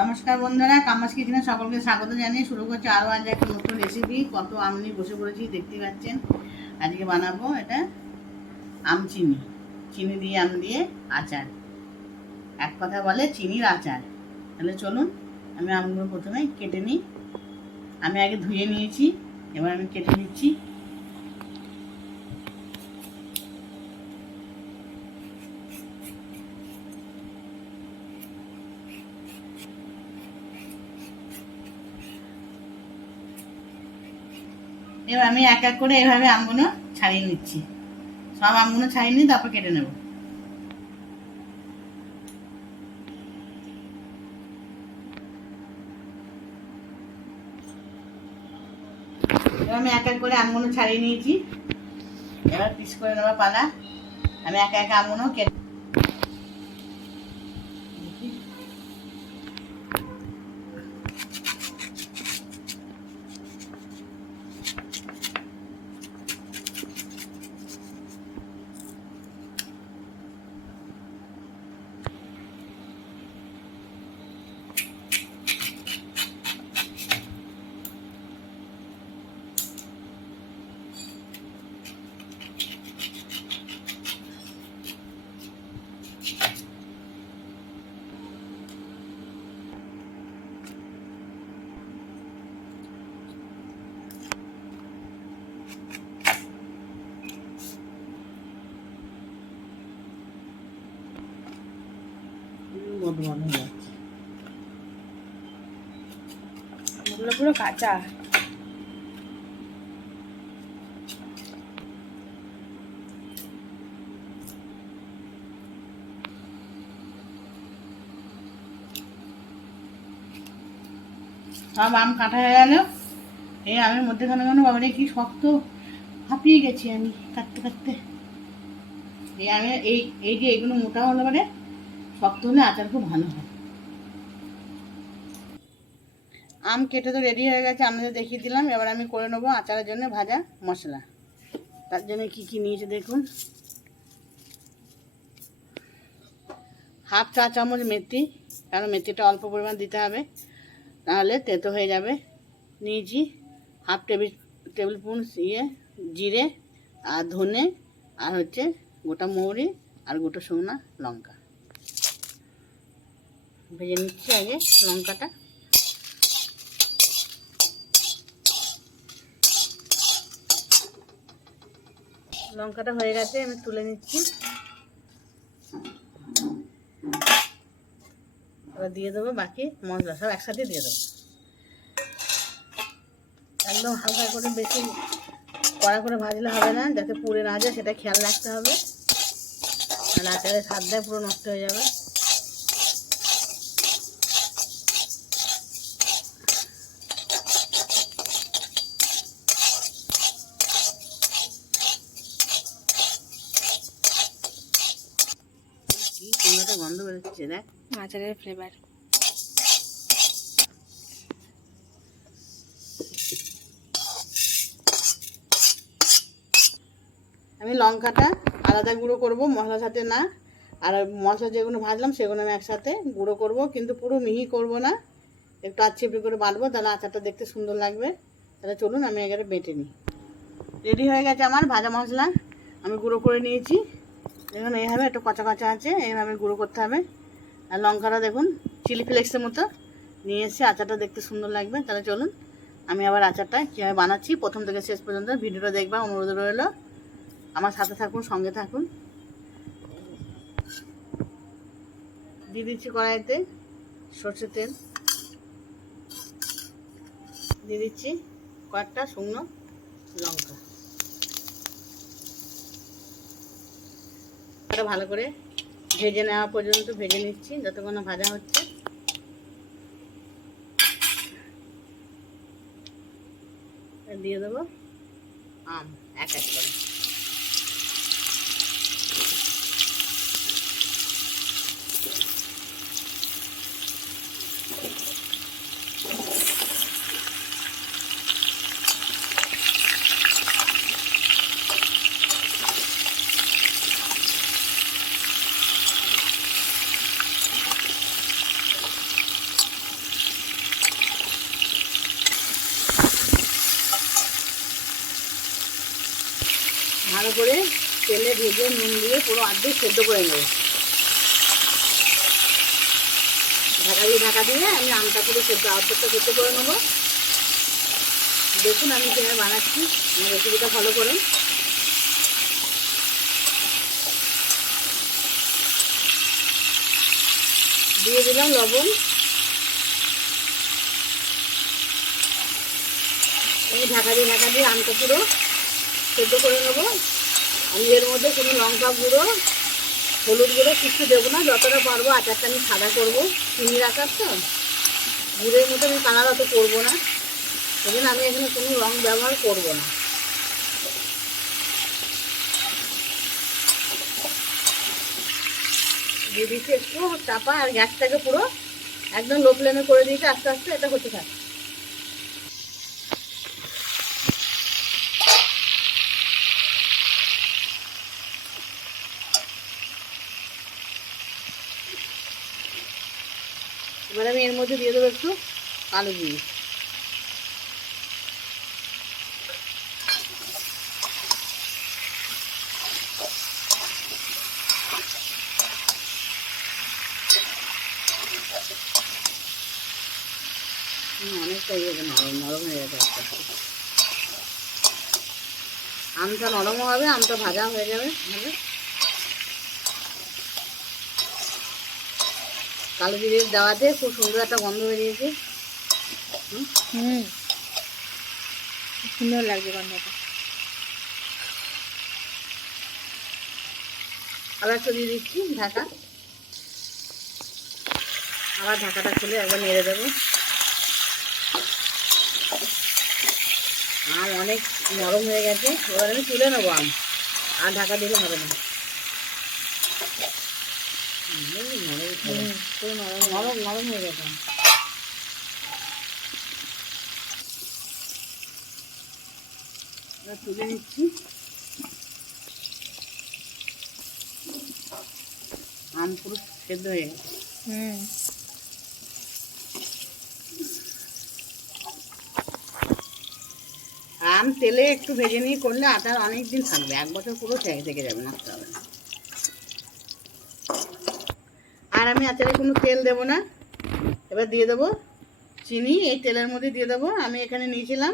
নমস্কার বন্ধুরা, কামাস কিচেনে সকলকে স্বাগত জানিয়ে শুরু করছি আরও আজ একটা নতুন রেসিপি। কত আম নিয়ে বসে পড়েছি দেখতে পাচ্ছেন। আজকে বানাবো এটা আম চিনি, চিনি দিয়ে আম দিয়ে আচার। এক কথা বলে চিনির আচার। তাহলে চলুন আমি আমগুলো প্রথমে কেটে নিই। আমি আগে ধুয়ে নিয়েছি, এবার আমি কেটে নিচ্ছি। এবার আমি এক এক করে এভাবে আমগুলো ছাড়িয়ে নিচ্ছি। সব আমগুলো ছাড়িয়ে নিয়ে তারপর কেটে নেব। এবার আমি এক এক করে আমগুলো ছাড়িয়ে নিয়েছি। এবার পিস করে নেওয়ার পালা। আমি একা একা আমগুলো কেটে বদমাল হয়ে যাচ্ছে। এগুলো পুরো কাঁচা। সব আম কাটা হয়ে গেল। এই আমের মধ্যেখানে বাবারে কি শক্ত, হাঁপিয়ে গেছি আমি কাটতে কাটতে। এই আমি এই যে এগুলো মোটা হলে মানে শক্ত হলে আচার খুব ভালো হয়। আম কেটে তো রেডি হয়ে গেছে, আপনাদের দেখিয়ে দিলাম। এবার আমি করে নেবো আচারের জন্য ভাজা মশলা। তার জন্য কি কি নিয়েছে দেখুন। হাফ চা চামচ মেথি, কারণ মেথিটা অল্প পরিমাণ দিতে হবে, তাহলে তেতো হয়ে যাবে। নিয়েছি হাফ টেবিল স্পুন জিরে আর ধনে, আর হচ্ছে গোটা মৌরি আর গোটা শুকনো লঙ্কা। ভেজে নিচ্ছি আগে লঙ্কাটা। লঙ্কাটা হয়ে গেছে, আমি তুলে নিচ্ছি। এবার দিয়ে দেবো বাকি মশলা, সব একসাথে দিয়ে দেবো। একদম হালকা করে, বেশি কড়া করে ভাজলে হবে না, যাতে পুড়ে না যায় সেটা খেয়াল রাখতে হবে। আর আচারের স্বাদটা পুরো নষ্ট হয়ে যাবে। কি সুন্দর গন্ধ বেরোচ্ছে, দেখ আচারের ফ্লেভার। আমি লঙ্কাটা আলাদা গুঁড়ো করব, মশলার সাথে না। আর মশলা যেগুলো ভাজলাম সেগুলো আমি একসাথে গুঁড়ো করব, কিন্তু পুরো মিহি করব না, একটু আচ্ছিপড়ি করে বাটবো, তাহলে আচারটা দেখতে সুন্দর লাগবে। তাহলে চলুন আমি এবারে বেটে নিই। রেডি হয়ে গেছে আমার ভাজা মশলা, আমি গুঁড়ো করে নিয়েছি। দেখুন এইভাবে একটু কচা কচা আছে, এইভাবে গুঁড়ো করতে হবে। আর লঙ্কাটা দেখুন চিলি ফ্লেক্সের মতো নিয়ে এসে আচারটা দেখতে সুন্দর লাগবে। তাহলে চলুন আমি আবার আচারটা কীভাবে বানাচ্ছি প্রথম থেকে শেষ পর্যন্ত ভিডিওটা দেখবা অনুরোধ রইল। আমার সাথে থাকুন, সঙ্গে থাকুন। দিয়ে দিচ্ছি কড়াইতে সর্ষের তেল, দিয়ে দিচ্ছি কয়েকটা শুকনো লঙ্কা। ভালো করে ভেজে নেওয়া পর্যন্ত ভেজে নিচ্ছি, যতক্ষণ না ভাজা হচ্ছে। দিয়ে দেবো আম এক এক করে। ভালো করে তেলে ভেজে নুন দিয়ে পুরো অর্ধেক সেদ্ধ করে নেব। ঢাকা দিয়ে আমি আমটা পুরো অর্ধেকটা সেদ্ধ করে নেবো। দেখুন আমি কীভাবে বানাচ্ছি, আমার রেসিপিটা ফলো করে। দিয়ে দিলাম লবণ। আমি ঢাকা দিয়ে আমটা পুরো সেদ্ধ করে নেবো। আমি এর মধ্যে কোনো লঙ্কা গুঁড়ো, হলুদ গুঁড়ো কিছু দেবো না। যতটা পারবো আচারটা আমি সাদা করবো, চিনির আচার তো, গুঁড়ের মতো আমি কালার অত করবো না, সেজন্য আমি এখানে কোনো রং ব্যবহার করবো না। দিয়ে দিচ্ছি একটু চাপা, আর গ্যাসটাকে পুরো একদম লো ফ্লেমে করে দিয়েছি। আস্তে আস্তে এটা হতে থাকে। এবার আমি এর মধ্যে দিয়ে দেবো একটু কালো জিরে। অনেকটা নরম হয়ে যাবে আস্তে আস্তে। আমটা নরমও হবে, আমটা ভাজা হয়ে যাবে ভালো। কালো জিরে দেওয়াতে খুব সুন্দর একটা গন্ধ বেরিয়েছে। সুন্দর লাগছে গন্ধটা। আবার একটু দিয়ে দিচ্ছি ঢাকা। আবার ঢাকাটা খুলে একবার নেড়ে দেবো। আম অনেক নরম হয়ে গেছে, এবার আমি তুলে নেবো আম, আর ঢাকা দিলে হবে না। নরম হয়ে গেছে। এবার তুলে নিচ্ছি। আম পুরো সেদ্ধ হয়ে গেছে। আম তেলে একটু ভেজে নিয়ে করলে আচার অনেক দিন থাকবে, 1 বছর পুরো থেকে যাবে, নষ্ট হবে না। আর আমি আচারে কোনো তেল দেবো না। এবার দিয়ে দেবো চিনি, এই তেলের মধ্যে দিয়ে দেবো। আমি এখানে নিয়েছিলাম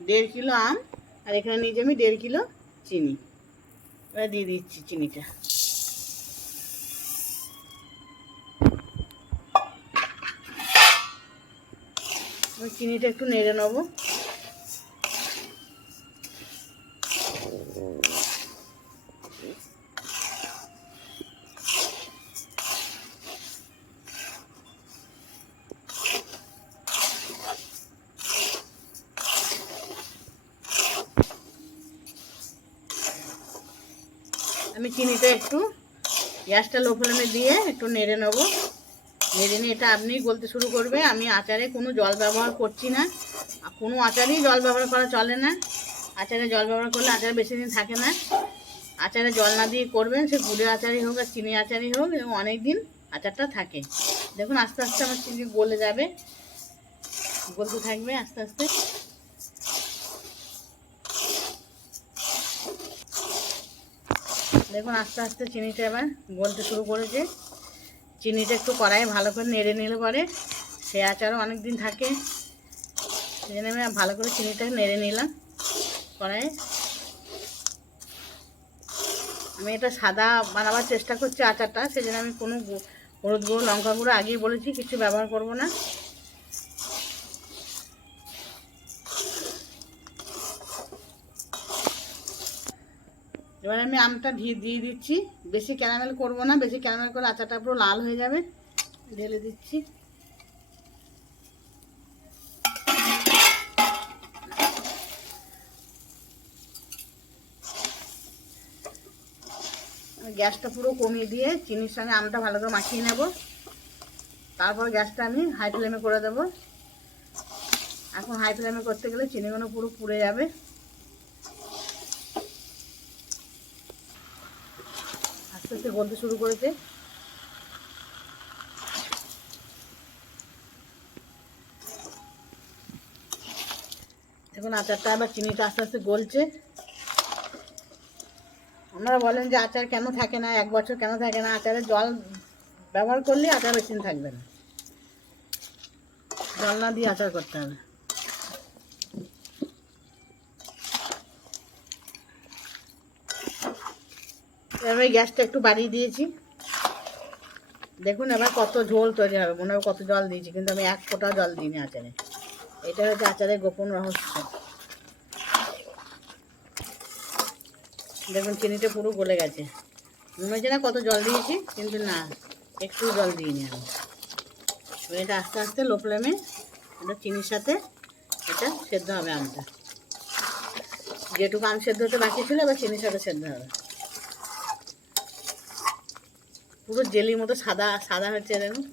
1.5 কিলো আম, আর এখানে নিয়েছি আমি 1.5 কিলো চিনি। এবার দিয়ে দিচ্ছি চিনিটা। চিনিটা একটু নেড়ে নেবো। আমি চিনিটা একটু গ্যাসটা লো ফ্লেমে দিয়ে একটু নেড়ে নেবো। নেড়ে নিয়ে এটা আপনি গলতে শুরু করবে। আমি আচারে কোনো জল ব্যবহার করছি না, কোনো আচারেই জল ব্যবহার করা চলে না। আচারে জল ব্যবহার করলে আচার বেশি দিন থাকে না। আচারে জল না দিয়ে করবেন, সে গুড়ের আচারই হোক আর চিনি আচারই হোক, এবং অনেক দিন আচারটা থাকে। দেখুন আস্তে আস্তে আমার চিনি গলে যাবে, গলতে থাকবে আস্তে আস্তে। দেখুন আস্তে আস্তে চিনিটা এবার গলতে শুরু করেছে। চিনিটা একটু কড়াইয়ে ভালো করে নেড়ে নিলে পরে সে আচারও অনেক দিন থাকে। সেই জন্য আমি ভালো করে চিনিটা নেড়ে নিলাম কড়াইয়ে। আমি এটা সাদা বানাবার চেষ্টা করছি আচারটা, সেই জন্য আমি কোনো হলুদ গুঁড়ো, লঙ্কা গুঁড়ো আগেই বলেছি কিছু ব্যবহার করব না। এবার আমি আমটা দিয়ে দিচ্ছি। বেশি ক্যারামেল করব না, বেশি ক্যারামেল করলে আচারটা পুরো লাল হয়ে যাবে। ঢেলে দিচ্ছি। গ্যাসটা পুরো কমিয়ে দিয়ে চিনির সঙ্গে আমটা ভালো করে মাখিয়ে নেব। তারপর গ্যাসটা আমি হাই ফ্লেমে করে দেবো। এখন হাই ফ্লেমে করতে গেলে চিনিগুলো পুরো পুড়ে যাবে। আস্তে আস্তে গলতে শুরু করেছে। এখন আচারটা আবার চিনিটা আস্তে আস্তে গলছে। আপনারা বলেন যে আচার কেন থাকে না, 1 বছর কেন থাকে না? আচারে জল ব্যবহার করলে আচার বেশি দিন থাকবে না, জল না দিয়ে আচার করতে হবে। এবার গ্যাসটা একটু বাড়িয়ে দিয়েছি। দেখুন এবার কত ঝোল তৈরি হবে, মনে হয় কত জল দিয়েছি, কিন্তু আমি 1 ফোঁটা জল দিইনি আচারে। এটা হচ্ছে আচারের গোপন রহস্য। দেখুন চিনিটা পুরো গলে গেছে। মনে হচ্ছে না কত জল দিয়েছি, কিন্তু না, একটু জল দিইনি আমি। এবার এটা আস্তে আস্তে লো ফ্লেমে এটা চিনির সাথে এটা সেদ্ধ হবে। আমটা যেটুকু আম সেদ্ধ হতে বাকি ছিল এবার চিনির সাথে সেদ্ধ হবে। পুরো জেলির মতো সাদা সাদা হচ্ছে দেখুন।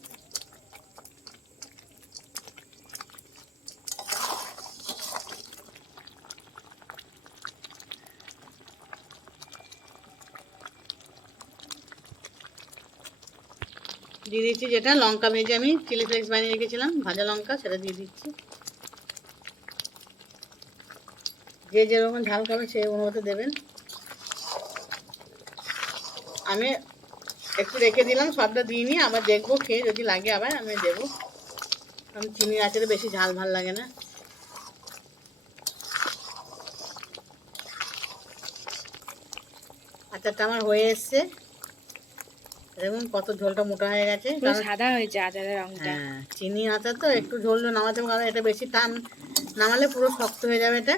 দিয়ে দিচ্ছি যেটা লঙ্কা ভেজে আমি চিলি ফ্লেক্স বানিয়ে রেখেছিলাম, ভাজা লঙ্কা, সেটা দিয়ে দিচ্ছি। যে যেরকম ঝাল খাবে সেই অনুপাতে দেবেন। আমি একটু রেখে দিলাম, সবটা দিইনি, আবার দেখবো খেয়ে যদি লাগে আবার আমি দেবো। আমি চিনির আচারে বেশি ঝাল ভাল লাগে না। আচারটা আমার হয়ে এসছে। দেখুন কত ঝোলটা মোটা হয়ে গেছে, পুরো সাদা হয়েছে আচারের রংটা। হ্যাঁ চিনি আচার তো একটু ঝোল নামাতে হবে, কারণ এটা বেশি টান নামালে পুরো শক্ত হয়ে যাবে। এটা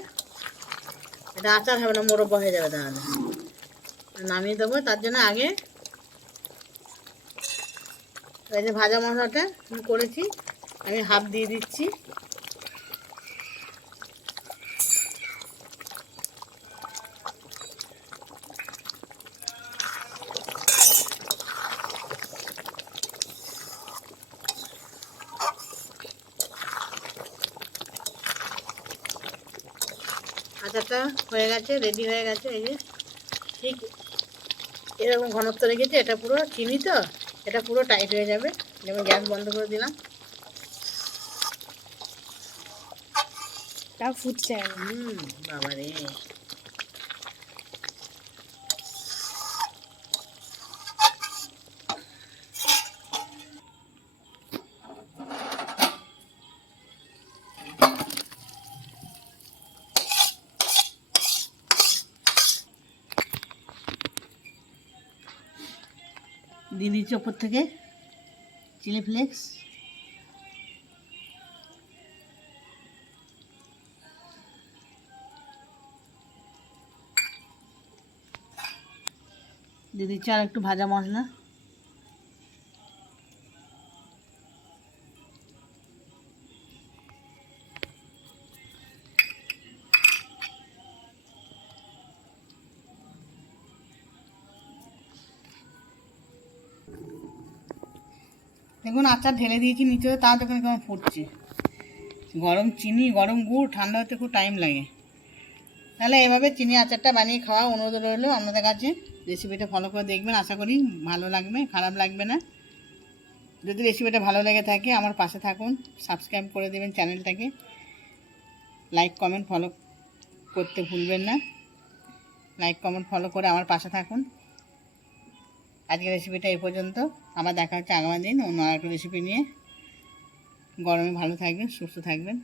এটা আচার হবে না, মোরব্বা হয়ে যাবে। তাহলে নামিয়ে দেবো। তার জন্য আগে এই যে ভাজা মশলাটা করেছি আমি হাফ দিয়ে দিচ্ছি। আচারটা হয়ে গেছে, রেডি হয়ে গেছে। এই যে ঠিক এরকম ঘনত্ব রেখেছি। এটা পুরো চিনি তো, এটা পুরো টাইট হয়ে যাবে। যেমন গ্যাস বন্ধ করে দিলাম। তাও ফুটছে কেন? বাবা রে, দিয়ে দিচ্ছি ওপর থেকে চিলি ফ্লেক্স। দিয়ে দিচ্ছি আর একটু ভাজা মশলা। দেখুন আচার ঢেলে দিয়েছি নিচে, তাও দেখুন কেমন ফুটছে। গরম চিনি, গরম গুড়, ঠান্ডা হতে খুব টাইম লাগে। তাহলে এভাবে চিনি আচারটা বানিয়ে খাওয়া অনুরোধ রইল আপনাদের কাছে। রেসিপিটা ফলো করে দেখবেন, আশা করি ভালো লাগবে, খারাপ লাগবে না। যদি রেসিপিটা ভালো লেগে থাকে আমার পাশে থাকুন, সাবস্ক্রাইব করে দেবেন চ্যানেলটাকে, লাইক কমেন্ট ফলো করতে ভুলবেন না। লাইক কমেন্ট ফলো করে আমার পাশে থাকুন। আজকের রেসিপিটা এই পর্যন্ত, আবার দেখা হচ্ছে আগামী দিন অন্য আরেকটা রেসিপি নিয়ে। গরমে ভালো থাকবেন, সুস্থ থাকবেন।